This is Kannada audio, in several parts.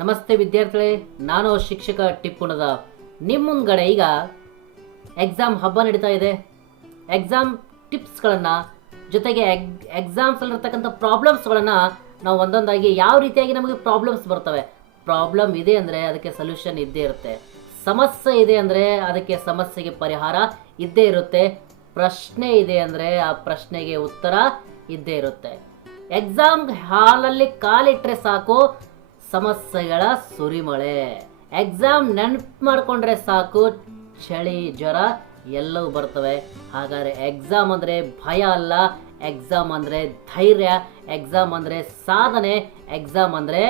ನಮಸ್ತೆ ವಿದ್ಯಾರ್ಥಿಗಳೇ, ನಾನು ಶಿಕ್ಷಕ ಟಿಪ್ಪುಣದ ನಿಮ್ಮ ಮುಂದ್ಗಡೆ ಈಗ ಎಕ್ಸಾಮ್ ಹಬ್ಬ ನಡೀತಾ ಇದೆ. ಎಕ್ಸಾಮ್ ಟಿಪ್ಸ್ಗಳನ್ನು ಜೊತೆಗೆ ಎಕ್ಸಾಮ್ಸಲ್ಲಿರ್ತಕ್ಕಂಥ ಪ್ರಾಬ್ಲಮ್ಸ್ಗಳನ್ನು ನಾವು ಒಂದೊಂದಾಗಿ ಯಾವ ರೀತಿಯಾಗಿ ನಮಗೆ ಪ್ರಾಬ್ಲಮ್ಸ್ ಬರ್ತವೆ, ಪ್ರಾಬ್ಲಮ್ ಇದೆ ಅಂದರೆ ಅದಕ್ಕೆ ಸೊಲ್ಯೂಷನ್ ಇದ್ದೇ ಇರುತ್ತೆ, ಸಮಸ್ಯೆ ಇದೆ ಅಂದರೆ ಅದಕ್ಕೆ ಸಮಸ್ಯೆಗೆ ಪರಿಹಾರ ಇದ್ದೇ ಇರುತ್ತೆ, ಪ್ರಶ್ನೆ ಇದೆ ಅಂದರೆ ಆ ಪ್ರಶ್ನೆಗೆ ಉತ್ತರ ಇದ್ದೇ ಇರುತ್ತೆ. ಎಕ್ಸಾಮ್ ಹಾಲಲ್ಲಿ ಕಾಲಿಟ್ಟರೆ ಸಾಕು ಸಮಸ್ಯೆಗಳ ಸುರಿಮಳೆ. ಎಕ್ಸಾಮ್ ನೆನಪು ಮಾಡಿಕೊಂಡ್ರೆ ಸಾಕು ಚಳಿ ಜ್ವರ ಎಲ್ಲವೂ ಬರ್ತವೆ. ಹಾಗಾದರೆ ಎಕ್ಸಾಮ್ ಅಂದರೆ ಭಯ ಅಲ್ಲ, ಎಕ್ಸಾಮ್ ಅಂದರೆ ಧೈರ್ಯ, ಎಕ್ಸಾಮ್ ಅಂದರೆ ಸಾಧನೆ, ಎಕ್ಸಾಮ್ ಅಂದರೆ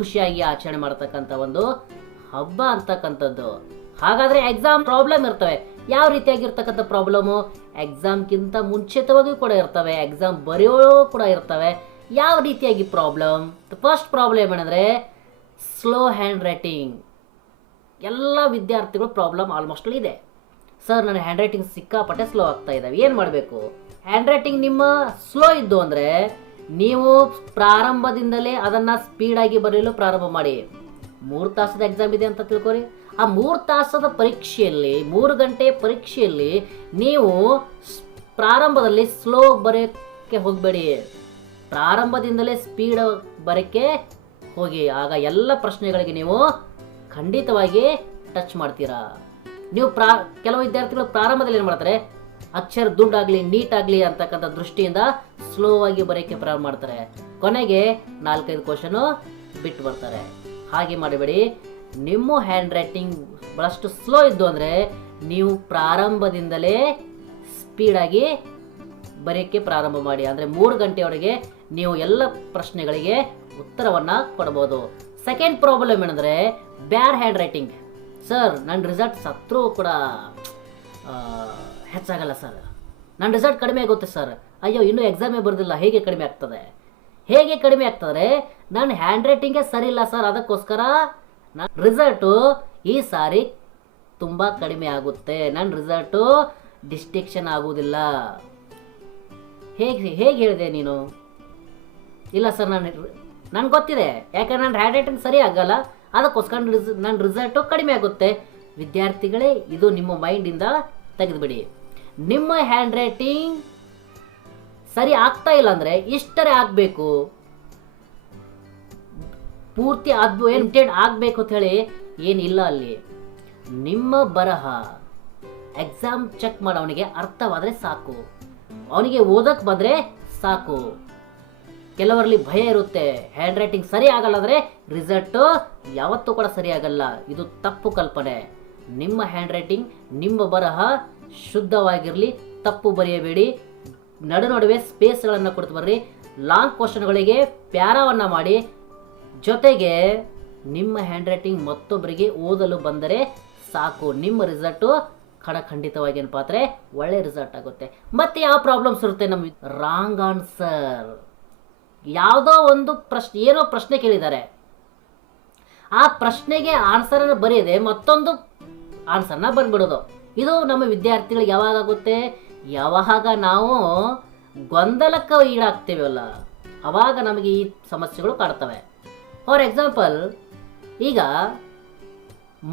ಖುಷಿಯಾಗಿ ಆಚರಣೆ ಮಾಡ್ತಕ್ಕಂಥ ಒಂದು ಹಬ್ಬ ಅಂತಕ್ಕಂಥದ್ದು. ಹಾಗಾದರೆ ಎಕ್ಸಾಮ್ ಪ್ರಾಬ್ಲಮ್ ಇರ್ತವೆ. ಯಾವ ರೀತಿಯಾಗಿರ್ತಕ್ಕಂಥ ಪ್ರಾಬ್ಲಮ್ಮು? ಎಕ್ಸಾಮ್ಗಿಂತ ಮುಂಚಿತವಾಗಿ ಕೂಡ ಇರ್ತವೆ, ಎಕ್ಸಾಮ್ ಬರೆಯೋ ಕೂಡ ಇರ್ತವೆ. ಯಾವ ರೀತಿಯಾಗಿ ಪ್ರಾಬ್ಲಮ್? ಫಸ್ಟ್ ಪ್ರಾಬ್ಲಮ್ ಏನಂದರೆ ಸ್ಲೋ ಹ್ಯಾಂಡ್ ರೈಟಿಂಗ್. ಎಲ್ಲ ವಿದ್ಯಾರ್ಥಿಗಳು ಪ್ರಾಬ್ಲಮ್ ಆಲ್ಮೋಸ್ಟ್ ಇದೆ. ಸರ್, ನನ್ನ ಹ್ಯಾಂಡ್ ರೈಟಿಂಗ್ ಸಿಕ್ಕಾಪಟ್ಟೆ ಸ್ಲೋ ಆಗ್ತಾ ಇದ್ದಾವೆ, ಏನು ಮಾಡಬೇಕು? ಹ್ಯಾಂಡ್ ರೈಟಿಂಗ್ ನಿಮ್ಮ ಸ್ಲೋ ಇದ್ದು ಅಂದರೆ ನೀವು ಪ್ರಾರಂಭದಿಂದಲೇ ಅದನ್ನು ಸ್ಪೀಡಾಗಿ ಬರೆಯಲು ಪ್ರಾರಂಭ ಮಾಡಿ. 3 ತಾಸದ ಎಕ್ಸಾಮ್ ಇದೆ ಅಂತ ತಿಳ್ಕೊರಿ. ಆ 3 ತಾಸದ ಪರೀಕ್ಷೆಯಲ್ಲಿ, 3 ಗಂಟೆ ಪರೀಕ್ಷೆಯಲ್ಲಿ ನೀವು ಪ್ರಾರಂಭದಲ್ಲಿ ಸ್ಲೋ ಬರೆಯೋಕ್ಕೆ ಹೋಗಬೇಡಿ, ಪ್ರಾರಂಭದಿಂದಲೇ ಸ್ಪೀಡ್ ಬರೋಕ್ಕೆ ಹೋಗಿ. ಆಗ ಎಲ್ಲ ಪ್ರಶ್ನೆಗಳಿಗೆ ನೀವು ಖಂಡಿತವಾಗಿ ಟಚ್ ಮಾಡ್ತೀರಾ. ನೀವು ಕೆಲವು ವಿದ್ಯಾರ್ಥಿಗಳು ಪ್ರಾರಂಭದಲ್ಲಿ ಏನು ಮಾಡ್ತಾರೆ, ಅಕ್ಷರ ದುಡ್ಡಾಗಲಿ ನೀಟಾಗಲಿ ಅಂತಕ್ಕಂಥ ದೃಷ್ಟಿಯಿಂದ ಸ್ಲೋ ಆಗಿ ಬರೋಕ್ಕೆ ಪ್ರಾರಂಭ ಮಾಡ್ತಾರೆ, ಕೊನೆಗೆ 4-5 ಕ್ವಶನು ಬಿಟ್ಟು ಬರ್ತಾರೆ. ಹಾಗೆ ಮಾಡಬೇಡಿ. ನಿಮ್ಮ ಹ್ಯಾಂಡ್ ರೈಟಿಂಗ್ ಭಾಳಷ್ಟು ಸ್ಲೋ ಇದ್ದು ಅಂದರೆ ನೀವು ಪ್ರಾರಂಭದಿಂದಲೇ ಸ್ಪೀಡಾಗಿ ಬರೆಯೋಕ್ಕೆ ಪ್ರಾರಂಭ ಮಾಡಿ. ಅಂದರೆ 3 ಗಂಟೆಯವರೆಗೆ ನೀವು ಎಲ್ಲ ಪ್ರಶ್ನೆಗಳಿಗೆ ಉತ್ತರವನ್ನು ಕೊಡ್ಬೋದು. ಸೆಕೆಂಡ್ ಪ್ರಾಬ್ಲಮ್ ಏನಂದರೆ ಬ್ಯಾಡ್ ಹ್ಯಾಂಡ್ ರೈಟಿಂಗ್. ಸರ್, ನನ್ನ ರಿಸಲ್ಟ್ ಸತ್ರೂ ಕೂಡ ಹೆಚ್ಚಾಗಲ್ಲ ಸರ್, ನನ್ನ ರಿಸಲ್ಟ್ ಕಡಿಮೆ ಆಗುತ್ತೆ ಸರ್, ಅಯ್ಯೋ ಇನ್ನೂ ಎಕ್ಸಾಮೇ ಬರೋದಿಲ್ಲ, ಹೇಗೆ ಕಡಿಮೆ ಆಗ್ತದೆ? ಹೇಗೆ ಕಡಿಮೆ ಆಗ್ತದೆ? ನನ್ನ ಹ್ಯಾಂಡ್ ರೈಟಿಂಗೇ ಸರಿ ಇಲ್ಲ ಸರ್, ಅದಕ್ಕೋಸ್ಕರ ನನ್ನ ರಿಸಲ್ಟು ಈ ಸಾರಿ ತುಂಬ ಕಡಿಮೆ ಆಗುತ್ತೆ, ನನ್ನ ರಿಸಲ್ಟು ಡಿಸ್ಟಿಂಕ್ಷನ್ ಆಗುವುದಿಲ್ಲ. ಹೇಗೆ ಹೇಳಿದೆ ನೀನು? ಇಲ್ಲ ಸರ್, ನನಗೆ ಗೊತ್ತಿದೆ, ಯಾಕಂದ್ರೆ ನನ್ನ ಹ್ಯಾಂಡ್ ರೈಟಿಂಗ್ ಸರಿ ಆಗಲ್ಲ, ಅದಕ್ಕೋಸ್ಕರ ನನ್ನ ರಿಸಲ್ಟು ಕಡಿಮೆ ಆಗುತ್ತೆ. ವಿದ್ಯಾರ್ಥಿಗಳೇ, ಇದು ನಿಮ್ಮ ಮೈಂಡಿಂದ ತೆಗೆದುಬಿಡಿ. ನಿಮ್ಮ ಹ್ಯಾಂಡ್ ರೈಟಿಂಗ್ ಸರಿ ಆಗ್ತಾ ಇಲ್ಲ ಅಂದರೆ ಇಷ್ಟರೇ ಆಗಬೇಕು, ಪೂರ್ತಿ ಅಡ್ವಾಂಟೇಜ್ ಆಗಬೇಕು ಅಂತ ಹೇಳಿ ಏನಿಲ್ಲ ಅಲ್ಲಿ. ನಿಮ್ಮ ಬರಹ ಎಕ್ಸಾಮ್ ಚೆಕ್ ಮಾಡೋವನಿಗೆ ಅರ್ಥವಾದರೆ ಸಾಕು, ಅವನಿಗೆ ಓದಕ್ಕೆ ಬಂದರೆ ಸಾಕು. ಕೆಲವರಲ್ಲಿ ಭಯ ಇರುತ್ತೆ, ಹ್ಯಾಂಡ್ ರೈಟಿಂಗ್ ಸರಿ ಆಗಲ್ಲ ಅಂದರೆ ರಿಸಲ್ಟು ಯಾವತ್ತೂ ಕೂಡ ಸರಿ ಆಗಲ್ಲ. ಇದು ತಪ್ಪು ಕಲ್ಪನೆ. ನಿಮ್ಮ ಹ್ಯಾಂಡ್ ರೈಟಿಂಗ್, ನಿಮ್ಮ ಬರಹ ಶುದ್ಧವಾಗಿರಲಿ, ತಪ್ಪು ಬರೆಯಬೇಡಿ. ನಡುವೆ ಸ್ಪೇಸ್ಗಳನ್ನು ಕೊಡ್ತು ಬರ್ರಿ. ಲಾಂಗ್ ಕ್ವಶನ್ಗಳಿಗೆ ಪ್ಯಾರಾವನ್ನು ಮಾಡಿ. ಜೊತೆಗೆ ನಿಮ್ಮ ಹ್ಯಾಂಡ್ ರೈಟಿಂಗ್ ಮತ್ತೊಬ್ಬರಿಗೆ ಓದಲು ಬಂದರೆ ಸಾಕು, ನಿಮ್ಮ ರಿಸಲ್ಟು ಖಂಡಿತವಾಗಿ ಏನಪ್ಪ ಅಂದರೆ ಒಳ್ಳೆ ರಿಸಲ್ಟ್ ಆಗುತ್ತೆ. ಮತ್ತೆ ಯಾವ ಪ್ರಾಬ್ಲಮ್ಸ್ ಇರುತ್ತೆ? ನಮ್ಮ ರಾಂಗ್ ಆನ್ಸರ್. ಯಾವುದೋ ಒಂದು ಪ್ರಶ್ನೆ, ಏನೋ ಪ್ರಶ್ನೆ ಕೇಳಿದ್ದಾರೆ, ಆ ಪ್ರಶ್ನೆಗೆ ಆನ್ಸರನ್ನು ಬರೆಯದೆ ಮತ್ತೊಂದು ಆನ್ಸರ್ನ ಬಂದ್ಬಿಡೋದು. ಇದು ನಮ್ಮ ವಿದ್ಯಾರ್ಥಿಗಳಿಗೆ ಯಾವಾಗ ಆಗುತ್ತೆ? ಯಾವಾಗ ನಾವು ಗೊಂದಲಕ್ಕೆ ಈಡಾಗ್ತೇವಲ್ಲ, ಆವಾಗ ನಮಗೆ ಈ ಸಮಸ್ಯೆಗಳು ಕಾಡ್ತವೆ. ಫಾರ್ ಎಕ್ಸಾಂಪಲ್, ಈಗ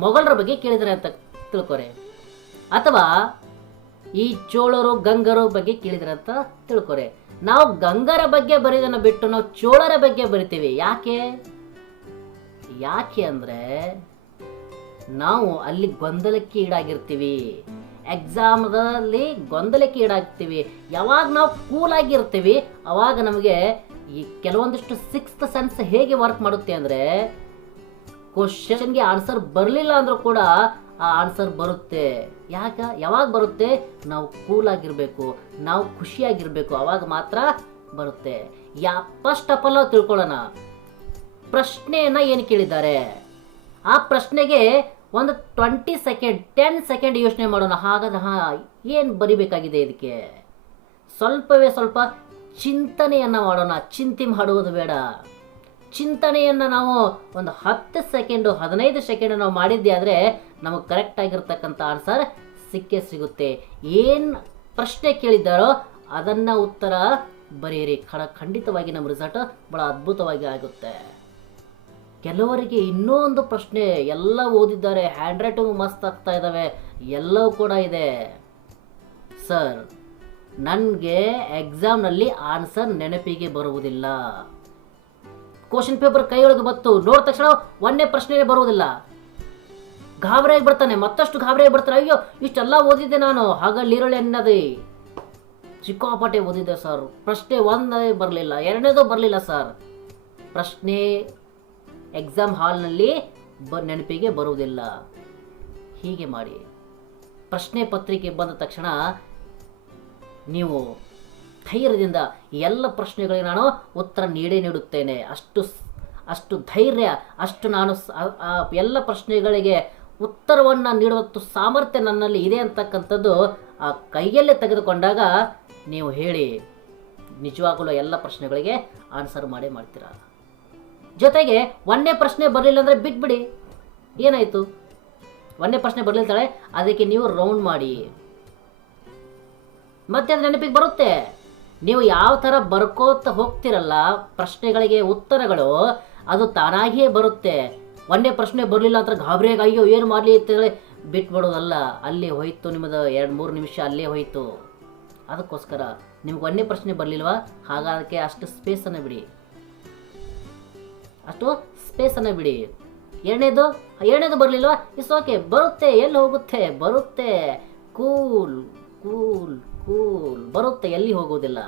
ಮೊಘಲರ ಬಗ್ಗೆ ಕೇಳಿದರೆ ಅಂತ ತಿಳ್ಕೊರೆ, ಅಥವಾ ಈ ಚೋಳರು ಗಂಗರು ಬಗ್ಗೆ ಕೇಳಿದ್ರೆ ಅಂತ ತಿಳ್ಕೊರೆ. ನಾವು ಗಂಗರ ಬಗ್ಗೆ ಬರೆಯೋದನ್ನು ಬಿಟ್ಟು ನಾವು ಚೋಳರ ಬಗ್ಗೆ ಬರಿತೀವಿ. ಯಾಕೆ ಅಂದರೆ ನಾವು ಅಲ್ಲಿ ಗೊಂದಲಕ್ಕೆ ಈಡಾಗಿರ್ತೀವಿ, ಎಕ್ಸಾಮ್ದಲ್ಲಿ ಗೊಂದಲಕ್ಕೆ ಈಡಾಗ್ತೀವಿ. ಯಾವಾಗ ನಾವು ಕೂಲಾಗಿರ್ತೀವಿ ಅವಾಗ ನಮಗೆ ಈ ಕೆಲವೊಂದಿಷ್ಟು ಸಿಕ್ಸ್ತ್ ಸೆನ್ಸ್ ಹೇಗೆ ವರ್ಕ್ ಮಾಡುತ್ತೆ ಅಂದರೆ, ಕ್ವಶನ್ಗೆ ಆನ್ಸರ್ ಬರಲಿಲ್ಲ ಅಂದರೂ ಕೂಡ ಆ ಆನ್ಸರ್ ಬರುತ್ತೆ. ಯಾವಾಗ ಬರುತ್ತೆ? ನಾವು ಕೂಲಾಗಿರಬೇಕು, ನಾವು ಖುಷಿಯಾಗಿರಬೇಕು, ಅವಾಗ ಮಾತ್ರ ಬರುತ್ತೆ. ಫಸ್ಟ್ ಆಫ್ ಆಲ್ ತಿಳ್ಕೊಳ್ಳೋಣ, ಪ್ರಶ್ನೆಯನ್ನು ಏನು ಕೇಳಿದ್ದಾರೆ, ಆ ಪ್ರಶ್ನೆಗೆ ಒಂದು 20 ಸೆಕೆಂಡ್ 10 ಸೆಕೆಂಡ್ ಯೋಚನೆ ಮಾಡೋಣ. ಹಾಗಾದ್ರೆ ಏನು ಬರಿಬೇಕಾಗಿದೆ ಇದಕ್ಕೆ ಸ್ವಲ್ಪ ಚಿಂತನೆಯನ್ನು ಮಾಡೋಣ. ಚಿಂತೆ ಮಾಡುವುದು ಬೇಡ, ಚಿಂತನೆಯನ್ನು ನಾವು ಒಂದು 10 ಸೆಕೆಂಡು 15 ಸೆಕೆಂಡ್ ನಾವು ಮಾಡಿದ್ದೆ ಆದರೆ ನಮಗೆ ಕರೆಕ್ಟಾಗಿರ್ತಕ್ಕಂಥ ಆನ್ಸರ್ ಸಿಗುತ್ತೆ. ಏನು ಪ್ರಶ್ನೆ ಕೇಳಿದ್ದಾರೋ ಅದನ್ನು ಉತ್ತರ ಬರೆಯಿರಿ. ಖಂಡಿತವಾಗಿ ನಮ್ಮ ರಿಸಲ್ಟ್ ಭಾಳ ಅದ್ಭುತವಾಗಿ ಆಗುತ್ತೆ. ಕೆಲವರಿಗೆ ಇನ್ನೂ ಒಂದು ಪ್ರಶ್ನೆ, ಎಲ್ಲ ಓದಿದ್ದಾರೆ, ಹ್ಯಾಂಡ್ ರೈಟಿಂಗ್ ಮಸ್ತ್ ಆಗ್ತಾ ಇದ್ದಾವೆ, ಎಲ್ಲವೂ ಕೂಡ ಇದೆ. ಸರ್, ನನಗೆ ಎಕ್ಸಾಮ್ನಲ್ಲಿ ಆನ್ಸರ್ ನೆನಪಿಗೆ ಬರುವುದಿಲ್ಲ. ಕ್ವಶನ್ ಪೇಪರ್ ಕೈಯೊಳಗೆ ಬತ್ತು ನೋಡಿದ ತಕ್ಷಣ ಒಂದೇ ಪ್ರಶ್ನೆ ಬರುವುದಿಲ್ಲ. ಗಾಬರಿಯಾಗಿ ಬರ್ತಾನೆ, ಮತ್ತಷ್ಟು ಗಾಬರಿಯಾಗಿ ಬರ್ತಾನೆ. ಅಯ್ಯೋ, ಇಷ್ಟೆಲ್ಲ ಓದಿದ್ದೆ ನಾನು, ಹಾಗಲ್ಲಿ ಈರುಳ್ಳಿ ಅನ್ನೋದೇ ಸಿಕ್ಕಾಪಟ್ಟೆ ಓದಿದ್ದೆ ಸರ್, ಪ್ರಶ್ನೆ ಒಂದೇ ಬರಲಿಲ್ಲ, ಎರಡನೇದು ಬರಲಿಲ್ಲ ಸರ್. ಪ್ರಶ್ನೆ ಎಕ್ಸಾಮ್ ಹಾಲ್ನಲ್ಲಿ ನೆನಪಿಗೆ ಬರುವುದಿಲ್ಲ. ಹೀಗೆ ಮಾಡಿ. ಪ್ರಶ್ನೆ ಪತ್ರಿಕೆ ಬಂದ ತಕ್ಷಣ ನೀವು ಧೈರ್ಯದಿಂದ ಎಲ್ಲ ಪ್ರಶ್ನೆಗಳಿಗೆ ನಾನು ಉತ್ತರ ನೀಡುತ್ತೇನೆ, ಅಷ್ಟು ಧೈರ್ಯ, ಅಷ್ಟು ನಾನು ಎಲ್ಲ ಪ್ರಶ್ನೆಗಳಿಗೆ ಉತ್ತರವನ್ನು ನೀಡುವಷ್ಟು ಸಾಮರ್ಥ್ಯ ನನ್ನಲ್ಲಿ ಇದೆ ಅಂತಕ್ಕಂಥದ್ದು ಆ ಕೈಯಲ್ಲೇ ತೆಗೆದುಕೊಂಡಾಗ ನೀವು ಹೇಳಿ, ನಿಜವಾಗಲೂ ಎಲ್ಲ ಪ್ರಶ್ನೆಗಳಿಗೆ ಆನ್ಸರ್ ಮಾಡ್ತೀರಾ. ಜೊತೆಗೆ ಒಂದೇ ಪ್ರಶ್ನೆ ಬರಲಿಲ್ಲ ಅಂದರೆ ಬಿಟ್ಬಿಡಿ, ಏನಾಯಿತು? ಒಂದೇ ಪ್ರಶ್ನೆ ಬರಲಿಲ್ತಾಳೆ, ಅದಕ್ಕೆ ನೀವು ರೌಂಡ್ ಮಾಡಿ, ಮತ್ತೆ ಅದು ನೆನಪಿಗೆ ಬರುತ್ತೆ. ನೀವು ಯಾವ ಥರ ಬರ್ಕೋತ ಹೋಗ್ತಿರಲ್ಲ ಪ್ರಶ್ನೆಗಳಿಗೆ ಉತ್ತರಗಳು, ಅದು ತಾನಾಗಿಯೇ ಬರುತ್ತೆ. ಒಂದೇ ಪ್ರಶ್ನೆ ಬರಲಿಲ್ಲ ಅಂತ ಗಾಬರಿಯಾಗಿ ಅಯ್ಯೋ ಏನು ಮಾಡಲಿ ಅಂತೇಳಿ ಬಿಟ್ಬಿಡೋದಲ್ಲ, ಅಲ್ಲಿ ಹೋಯ್ತು ನಿಮ್ಮದು 2-3 ನಿಮಿಷ ಅಲ್ಲೇ ಹೋಯ್ತು. ಅದಕ್ಕೋಸ್ಕರ ನಿಮ್ಗೆ ಒಂದೇ ಪ್ರಶ್ನೆ ಬರಲಿಲ್ವಾ, ಹಾಗಾದಕ್ಕೆ ಅಷ್ಟು ಸ್ಪೇಸನ್ನು ಬಿಡಿ. ಎರಡನೇದು ಬರಲಿಲ್ವಾ, ಇಟ್ಸ್ ಓಕೆ, ಬರುತ್ತೆ, ಎಲ್ಲಿ ಹೋಗುತ್ತೆ, ಬರುತ್ತೆ, ಕೂಲ್ ಬರುತ್ತೆ, ಎಲ್ಲಿ ಹೋಗೋದಿಲ್ಲ.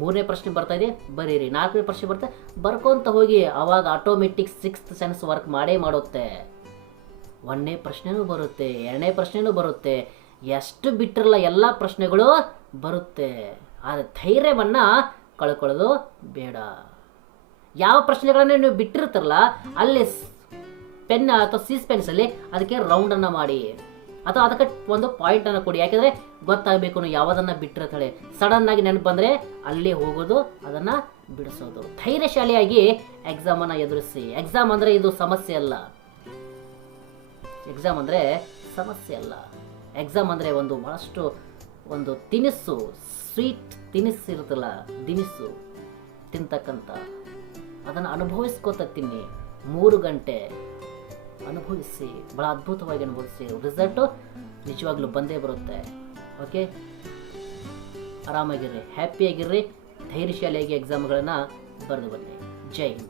3ನೇ ಪ್ರಶ್ನೆ ಬರ್ತಾ ಇದೆ, ಬರೀರಿ. 4ನೇ ಪ್ರಶ್ನೆ ಬರ್ತಾ ಬರ್ಕೊಂತ ಹೋಗಿ, ಅವಾಗ ಆಟೋಮೆಟಿಕ್ 6th ಸೆನ್ಸ್ ವರ್ಕ್ ಮಾಡುತ್ತೆ. 1ನೇ ಪ್ರಶ್ನೆನೂ ಬರುತ್ತೆ, 2ನೇ ಪ್ರಶ್ನೆನೂ ಬರುತ್ತೆ, ಎಷ್ಟು ಬಿಟ್ಟಿರಲ್ಲ ಎಲ್ಲ ಪ್ರಶ್ನೆಗಳು ಬರುತ್ತೆ. ಆದರೆ ಧೈರ್ಯವನ್ನು ಕಳ್ಕೊಳ್ಳೋದು ಬೇಡ. ಯಾವ ಪ್ರಶ್ನೆಗಳನ್ನು ನೀವು ಬಿಟ್ಟಿರ್ತಾರಲ್ಲ ಅಲ್ಲಿ ಪೆನ್ ಅಥವಾ ಸೀಸ್ ಪೆನ್ಸಲ್ಲಿ ಅದಕ್ಕೆ ರೌಂಡನ್ನು ಮಾಡಿ, ಅಥವಾ ಅದಕ್ಕೆ ಒಂದು ಪಾಯಿಂಟನ್ನು ಕೊಡಿ. ಯಾಕೆಂದರೆ ಗೊತ್ತಾಗಬೇಕು ನೀವು ಯಾವುದನ್ನು ಬಿಟ್ಟಿರ್ತಾಳೆ. ಸಡನ್ನಾಗಿ ನೆನಪು ಬಂದರೆ ಅಲ್ಲೇ ಹೋಗೋದು, ಅದನ್ನು ಬಿಡಿಸೋದು. ಧೈರ್ಯಶಾಲಿಯಾಗಿ ಎಕ್ಸಾಮನ್ನು ಎದುರಿಸಿ. ಎಕ್ಸಾಮ್ ಅಂದರೆ ಇದು ಸಮಸ್ಯೆ ಅಲ್ಲ. ಎಕ್ಸಾಮ್ ಅಂದರೆ ಬಹಳಷ್ಟು ಒಂದು ತಿನಿಸು, ಸ್ವೀಟ್ ತಿನಿಸು ಇರುತ್ತಲ್ಲ, ದಿನಿಸು ತಿಂತಕ್ಕಂಥ, ಅದನ್ನು ಅನುಭವಿಸ್ಕೋತ ತಿನ್ನಿ. 3 ಗಂಟೆ ಅನುಭವಿಸಿ, ಭಾಳ ಅದ್ಭುತವಾಗಿ ಅನುಭವಿಸಿ. ರಿಸಲ್ಟು ನಿಜವಾಗ್ಲೂ ಬಂದೇ ಬರುತ್ತೆ. ಓಕೆ, ಆರಾಮಾಗಿರ್ರಿ, ಹ್ಯಾಪಿಯಾಗಿರ್ರಿ, ಧೈರ್ಯಶಾಲಿಯಾಗಿ ಎಕ್ಸಾಮ್ಗಳನ್ನು ಬರೆದು ಬನ್ನಿ. ಜೈ ಹಿಂದ್.